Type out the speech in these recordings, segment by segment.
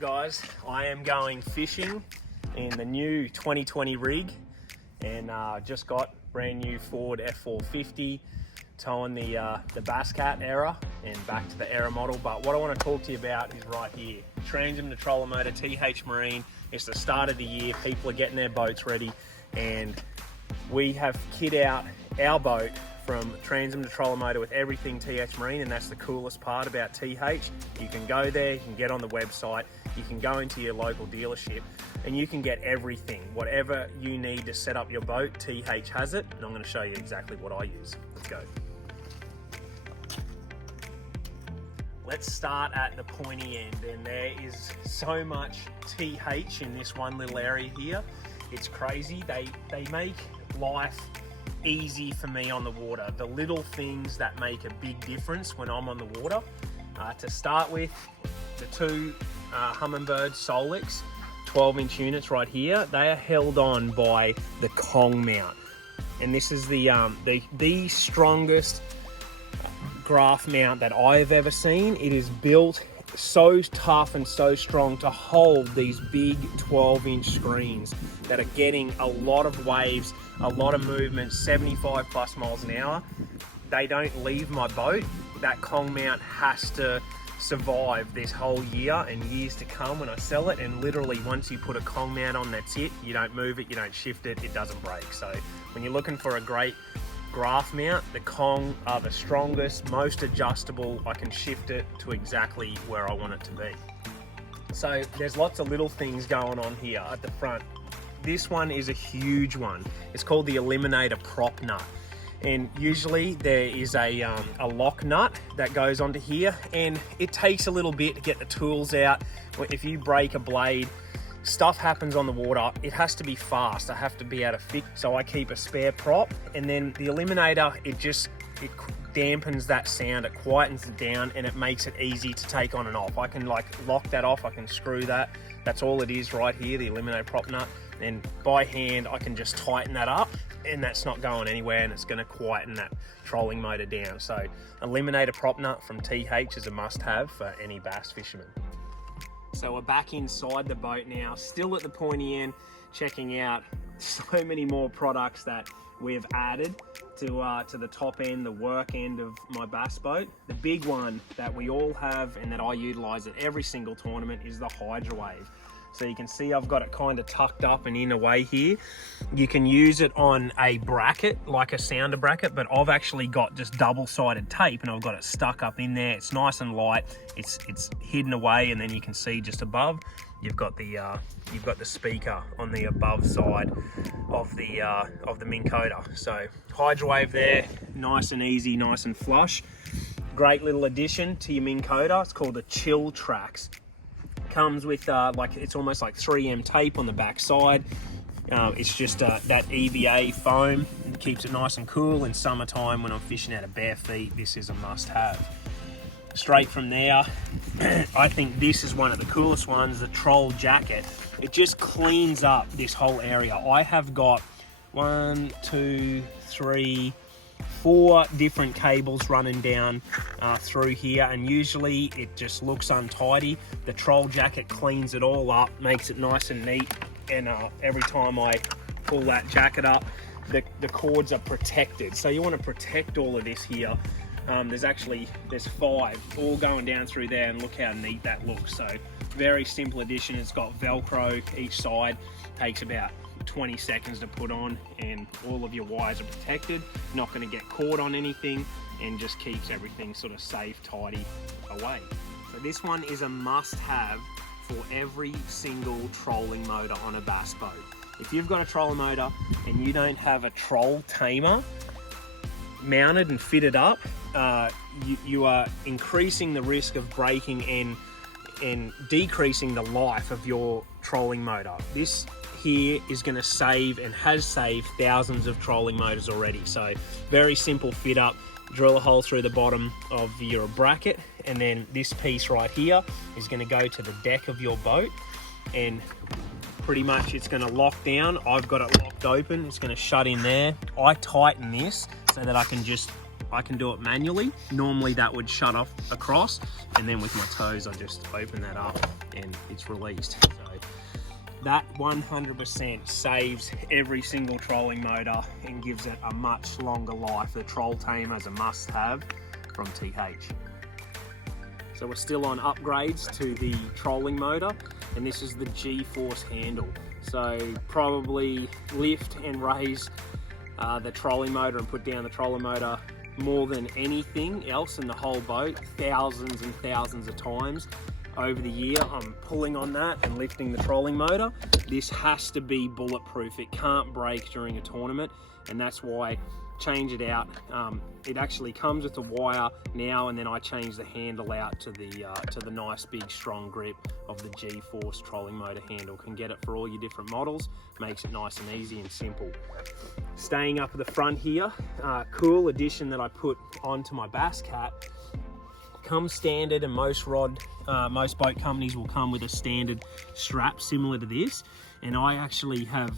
guys? I am going fishing in the new 2020 rig, and just got brand new Ford F450, towing the Bass Cat era and back to the era model. But what I want to talk to you about is right here, Transom to trolling motor, TH Marine. It's the start of the year, people are getting their boats ready, and we have kit out our boat from Transom to trolling motor with everything TH Marine, and that's the coolest part about TH. You can go there, you can get on the website, you can go into your local dealership, and you can get everything. Whatever you need to set up your boat, TH has it, and I'm going to show you exactly what I use. Let's go. Let's start at the pointy end, and there is so much TH in this one little area here. It's crazy. They make life easy for me on the water. The little things that make a big difference when I'm on the water. To start with, the two Humminbird Solix 12-inch units right here, they are held on by the Kong mount, and this is the strongest graph mount that I have ever seen. It is built so tough and so strong to hold these big 12-inch screens that are getting a lot of waves, a lot of movement, 75 plus miles an hour. They don't leave my boat. That Kong mount has to survive this whole year and years to come when I sell it. And literally once you put a Kong mount on, that's it. You don't move it, you don't shift it, it doesn't break. So when you're looking for a great graph mount, the Kong are the strongest, most adjustable. I can shift it to exactly where I want it to be. So there's lots of little things going on here at the front. This one is a huge one. It's called the Eliminator Crop Nut, and usually there is a lock nut that goes onto here, and it takes a little bit to get the tools out. If you break a blade, stuff happens on the water. It has to be fast. I have to be able to fix, so I keep a spare prop, and then the Eliminator, it dampens that sound, it quietens it down, and it makes it easy to take on and off. I can like lock that off, I can screw that. That's all it is right here, the Eliminator prop nut. And by hand, I can just tighten that up, and that's not going anywhere, and it's going to quieten that trolling motor down. So Eliminator prop nut from TH is a must-have for any bass fisherman. So we're back inside the boat now, still at the pointy end, checking out so many more products that we've added to the top end, the work end of my bass boat. The big one that we all have and that I utilize at every single tournament is the HydroWave. So you can see I've got it kind of tucked up and in away here. You can use it on a bracket, like a sounder bracket, but I've actually got just double-sided tape and I've got it stuck up in there. It's nice and light. It's hidden away, and then you can see just above, you've got the speaker on the above side of the Minn Kota. So HydroWave there, nice and easy, nice and flush. Great little addition to your Minn Kota. It's called the Chill Tracks. Comes with it's almost like 3M tape on the back side. It's just that EVA foam. It keeps it nice and cool in summertime when I'm fishing out of bare feet. This is a must-have. Straight from there, I think this is one of the coolest ones, the Troll Jacket. It just cleans up this whole area. I have got 1, 2, 3, 4 different cables running down through here, and usually it just looks untidy. The Troll Jacket cleans it all up, makes it nice and neat, and every time I pull that jacket up, the cords are protected. So you want to protect all of this here. There's 5 all going down through there, and look how neat that looks. So very simple addition. It's got Velcro each side, takes about 20 seconds to put on, and all of your wires are protected, not going to get caught on anything, and just keeps everything sort of safe, tidy away. So this one is a must-have for every single trolling motor on a bass boat. If you've got a trolling motor and you don't have a troll tamer mounted and fitted up, you are increasing the risk of breaking and decreasing the life of your trolling motor. This here is going to save and has saved thousands of trolling motors already. So very simple fit up. Drill a hole through the bottom of your bracket, and then this piece right here is going to go to the deck of your boat, and pretty much it's going to lock down. I've got it locked open. It's going to shut in there. I tighten this so that I can just I can do it manually. Normally that would shut off across, and then with my toes I just open that up and it's released. So that 100% saves every single trolling motor and gives it a much longer life. The Troll Tamer is a must-have from TH. So we're still on upgrades to the trolling motor, and this is the G-force handle. So probably lift and raise the trolling motor and put down the trolling motor more than anything else in the whole boat, thousands and thousands of times over the year. I'm pulling on that and lifting the trolling motor. This has to be bulletproof. It can't break during a tournament, and that's why change it out. It actually comes with a wire now, and then I change the handle out to the nice big strong grip of the G-force trolling motor handle. Can get it for all your different models, makes it nice and easy and simple. Staying up at the front here, cool addition that I put onto my Bass Cat. Comes standard, and most boat companies will come with a standard strap similar to this, and I actually have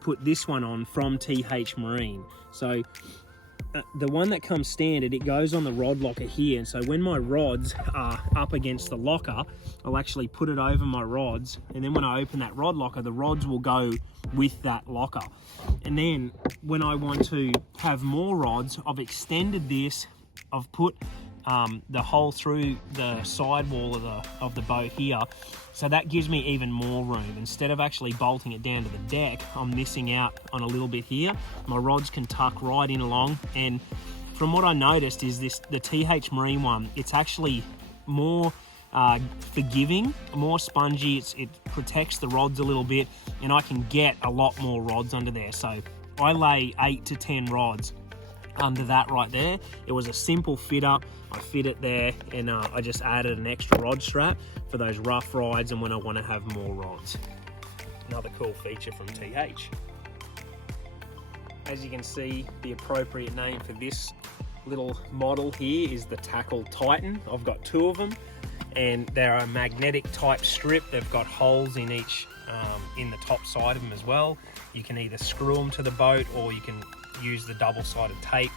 put this one on from TH Marine. So the one that comes standard, it goes on the rod locker here, and so when my rods are up against the locker, I'll actually put it over my rods, and then when I open that rod locker, the rods will go with that locker. And then when I want to have more rods, I've extended this. I've put the hole through the sidewall of the boat here, so that gives me even more room. Instead of actually bolting it down to the deck, I'm missing out on a little bit here. My rods can tuck right in along, and from what I noticed is the TH Marine one, it's actually more forgiving, more spongy. It protects the rods a little bit, and I can get a lot more rods under there. So I lay 8 to 10 rods under that right there. It was a simple fit up. I fit it there, and I just added an extra rod strap for those rough rides and when I want to have more rods. Another cool feature from TH. As you can see, the appropriate name for this little model here is the Tackle Titan. I've got 2 of them, and they're a magnetic type strip. They've got holes in each in the top side of them as well. You can either screw them to the boat, or you can use the double-sided tape,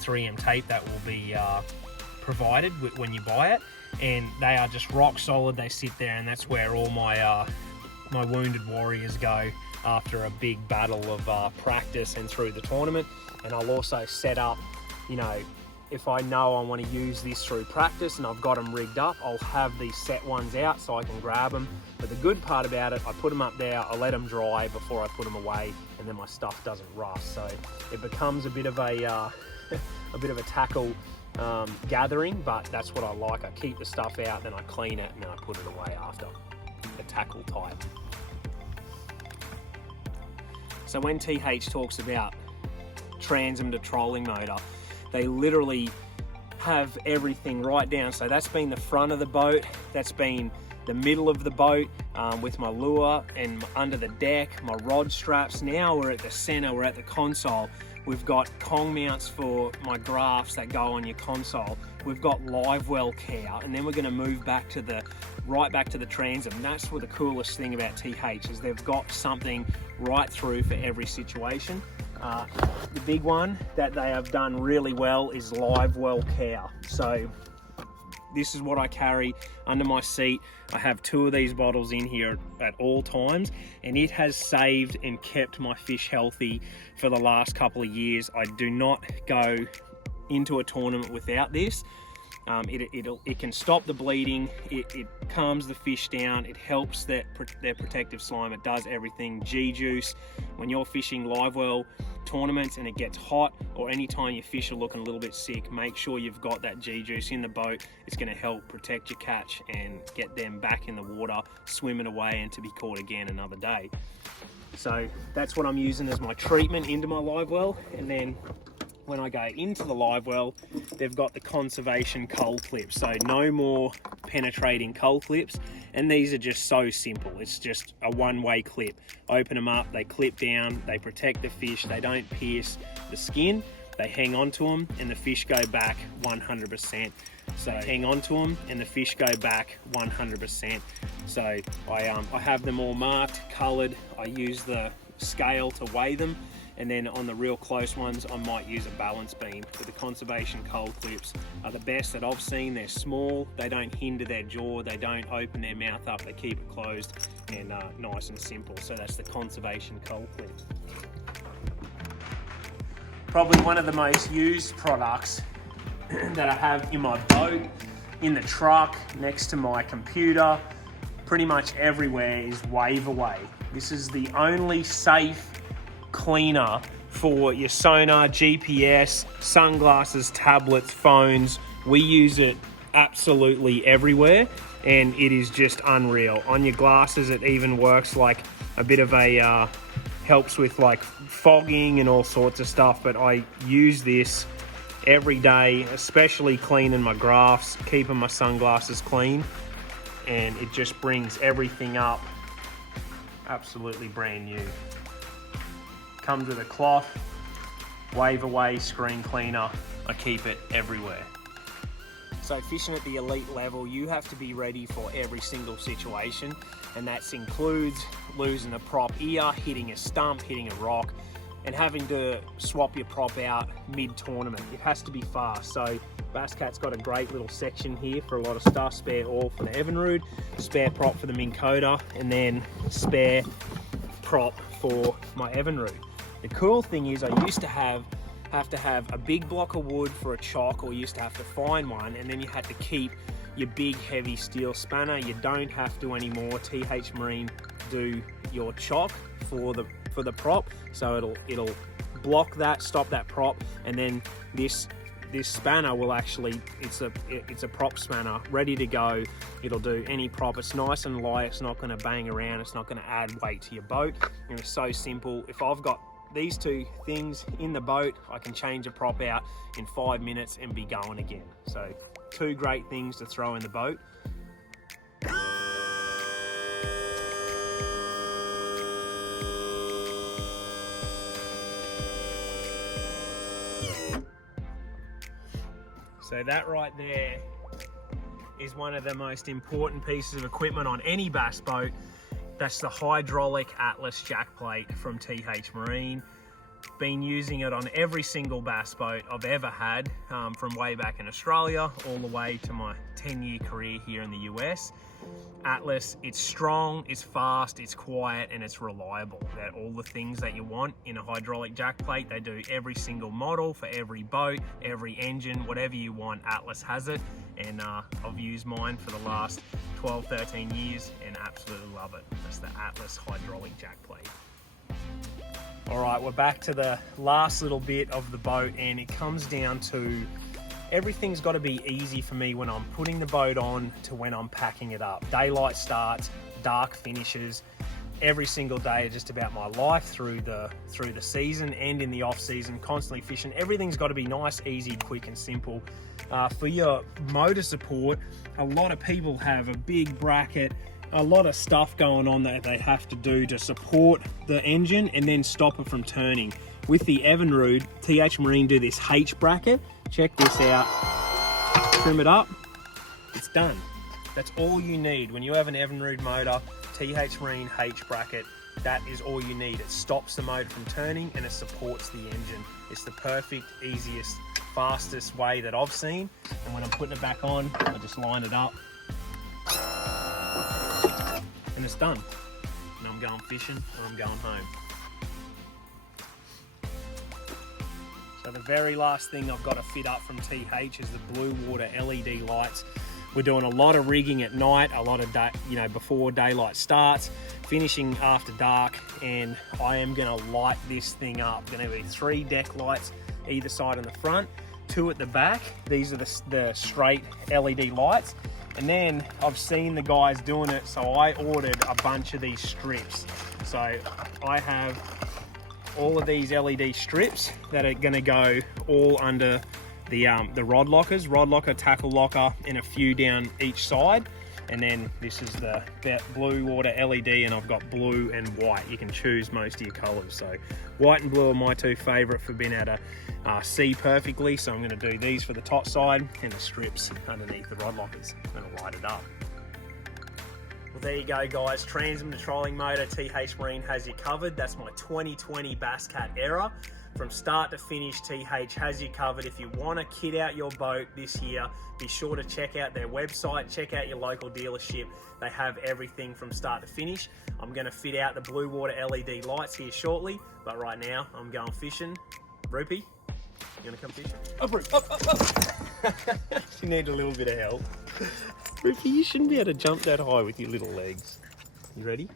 3M tape that will be provided when you buy it, and they are just rock solid. They sit there, and that's where all my my wounded warriors go after a big battle of practice and through the tournament. And I'll also set up, you know, if I know I want to use this through practice and I've got them rigged up, I'll have these set ones out so I can grab them. But the good part about it, I put them up there, I let them dry before I put them away, and then my stuff doesn't rust. So it becomes a bit of a tackle gathering, but that's what I like. I keep the stuff out, then I clean it, and then I put it away after. The Tackle type. So when TH talks about transom to trolling motor, they literally have everything right down. So that's been the front of the boat, that's been the middle of the boat with my lure, and under the deck, my rod straps. Now we're at the center, we're at the console. We've got Kong mounts for my graphs that go on your console. We've got live well care, and then we're going to move right back to the transom. That's what the coolest thing about TH is. They've got something right through for every situation. The big one that they have done really well is live well care. So this is what I carry under my seat. I have 2 of these bottles in here at all times, and it has saved and kept my fish healthy for the last couple of years. I do not go into a tournament without this. It can stop the bleeding, it calms the fish down, it helps their protective slime, it does everything. G-juice, when you're fishing live well tournaments and it gets hot, or anytime your fish are looking a little bit sick, make sure you've got that G-juice in the boat. It's going to help protect your catch and get them back in the water, swimming away, and to be caught again another day. So that's what I'm using as my treatment into my live well. And then when I go into the live well, they've got the conservation cull clips, so no more penetrating cull clips, and these are just so simple. It's just a one-way clip. Open them up, they clip down, they protect the fish, they don't pierce the skin, they hang on to them, and the fish go back 100%. So hang on to them and the fish go back 100%. So I have them all marked, coloured. I use the scale to weigh them, And then on the real close ones, I might use a balance beam. But the conservation cold clips are the best that I've seen. They're small, they don't hinder their jaw, they don't open their mouth up, they keep it closed and nice and simple. So that's the conservation cold clip. Probably one of the most used products that I have in my boat, in the truck, next to my computer, pretty much everywhere, is Wave Away. This is the only safe cleaner for your sonar, GPS, sunglasses, tablets, phones. We use it absolutely everywhere and it is just unreal. On your glasses, it even works like a bit of a, helps with like fogging and all sorts of stuff, but I use this every day, especially cleaning my graphs, keeping my sunglasses clean, and it just brings everything up absolutely brand new. Comes with a cloth, Wave Away screen cleaner. I keep it everywhere. So fishing at the elite level, you have to be ready for every single situation, and that includes losing a prop ear, hitting a stump, hitting a rock, and having to swap your prop out mid-tournament. It has to be fast. So Bass Cat's got a great little section here for a lot of stuff. Spare oil for the Evinrude, spare prop for the Minn Kota, and then spare prop for my Evinrude. The cool thing is I used to have to have a big block of wood for a chock, or used to have to find one, and then you had to keep your big heavy steel spanner. You don't have to anymore. TH Marine do your chock for the prop, so it'll block that, stop that prop, and then this spanner will actually, it's a prop spanner ready to go. It'll do any prop. It's nice and light, it's not going to bang around, it's not going to add weight to your boat, and it's so simple. If I've got these two things in the boat, I can change a prop out in 5 minutes and be going again. So two great things to throw in the boat. So that right there is one of the most important pieces of equipment on any bass boat. That's the hydraulic Atlas jack plate from TH Marine. Been using it on every single bass boat I've ever had, from way back in Australia all the way to my 10-year career here in the US. Atlas, it's strong, it's fast, it's quiet, and it's reliable. They're all the things that you want in a hydraulic jack plate. They do every single model for every boat, every engine, whatever you want, Atlas has it. And I've used mine for the last 12, 13 years and absolutely love it. That's the Atlas hydraulic jack plate. All right, we're back to the last little bit of the boat, and it comes down to everything's got to be easy for me when I'm putting the boat on to when I'm packing it up. Daylight starts, dark finishes. Every single day is just about my life through the season and in the off season, constantly fishing. Everything's got to be nice, easy, quick and simple. For your motor support, a lot of people have a big bracket, a lot of stuff going on that they have to do to support the engine and then stop it from turning. With the Evinrude, TH Marine do this H bracket. Check this out. Trim it up. It's done. That's all you need. When you have an Evinrude motor, TH Marine H bracket, that is all you need. It stops the motor from turning and it supports the engine. It's the perfect, easiest, fastest way that I've seen. And when I'm putting it back on, I just line it up and it's done. And I'm going fishing or I'm going home. So the very last thing I've got to fit up from TH is the Blue Water LED lights. We're doing a lot of rigging at night, a lot of day, before daylight starts, finishing after dark, and I am going to light this thing up. Going to be 3 deck lights either side on the front, 2 at the back. These are the straight LED lights. And then I've seen the guys doing it, so I ordered a bunch of these strips. So I have all of these LED strips that are going to go all under the rod lockers, rod locker, tackle locker, and a few down each side. And then this is the Blue Water LED, and I've got blue and white. You can choose most of your colors. So white and blue are my 2 favorite for being able to see perfectly. So I'm going to do these for the top side and the strips underneath the rod lockers. I'm going to light it up. Well, there you go, guys. Transom to trolling motor, TH Marine has you covered. That's my 2020 Bass Cat era. From start to finish, TH has you covered. If you want to kit out your boat this year, be sure to check out their website, check out your local dealership. They have everything from start to finish. I'm going to fit out the blue water LED lights here shortly, but right now I'm going fishing. Rupee, you going to come fishing? Up. You need a little bit of help. Rupee, you shouldn't be able to jump that high with your little legs. You ready?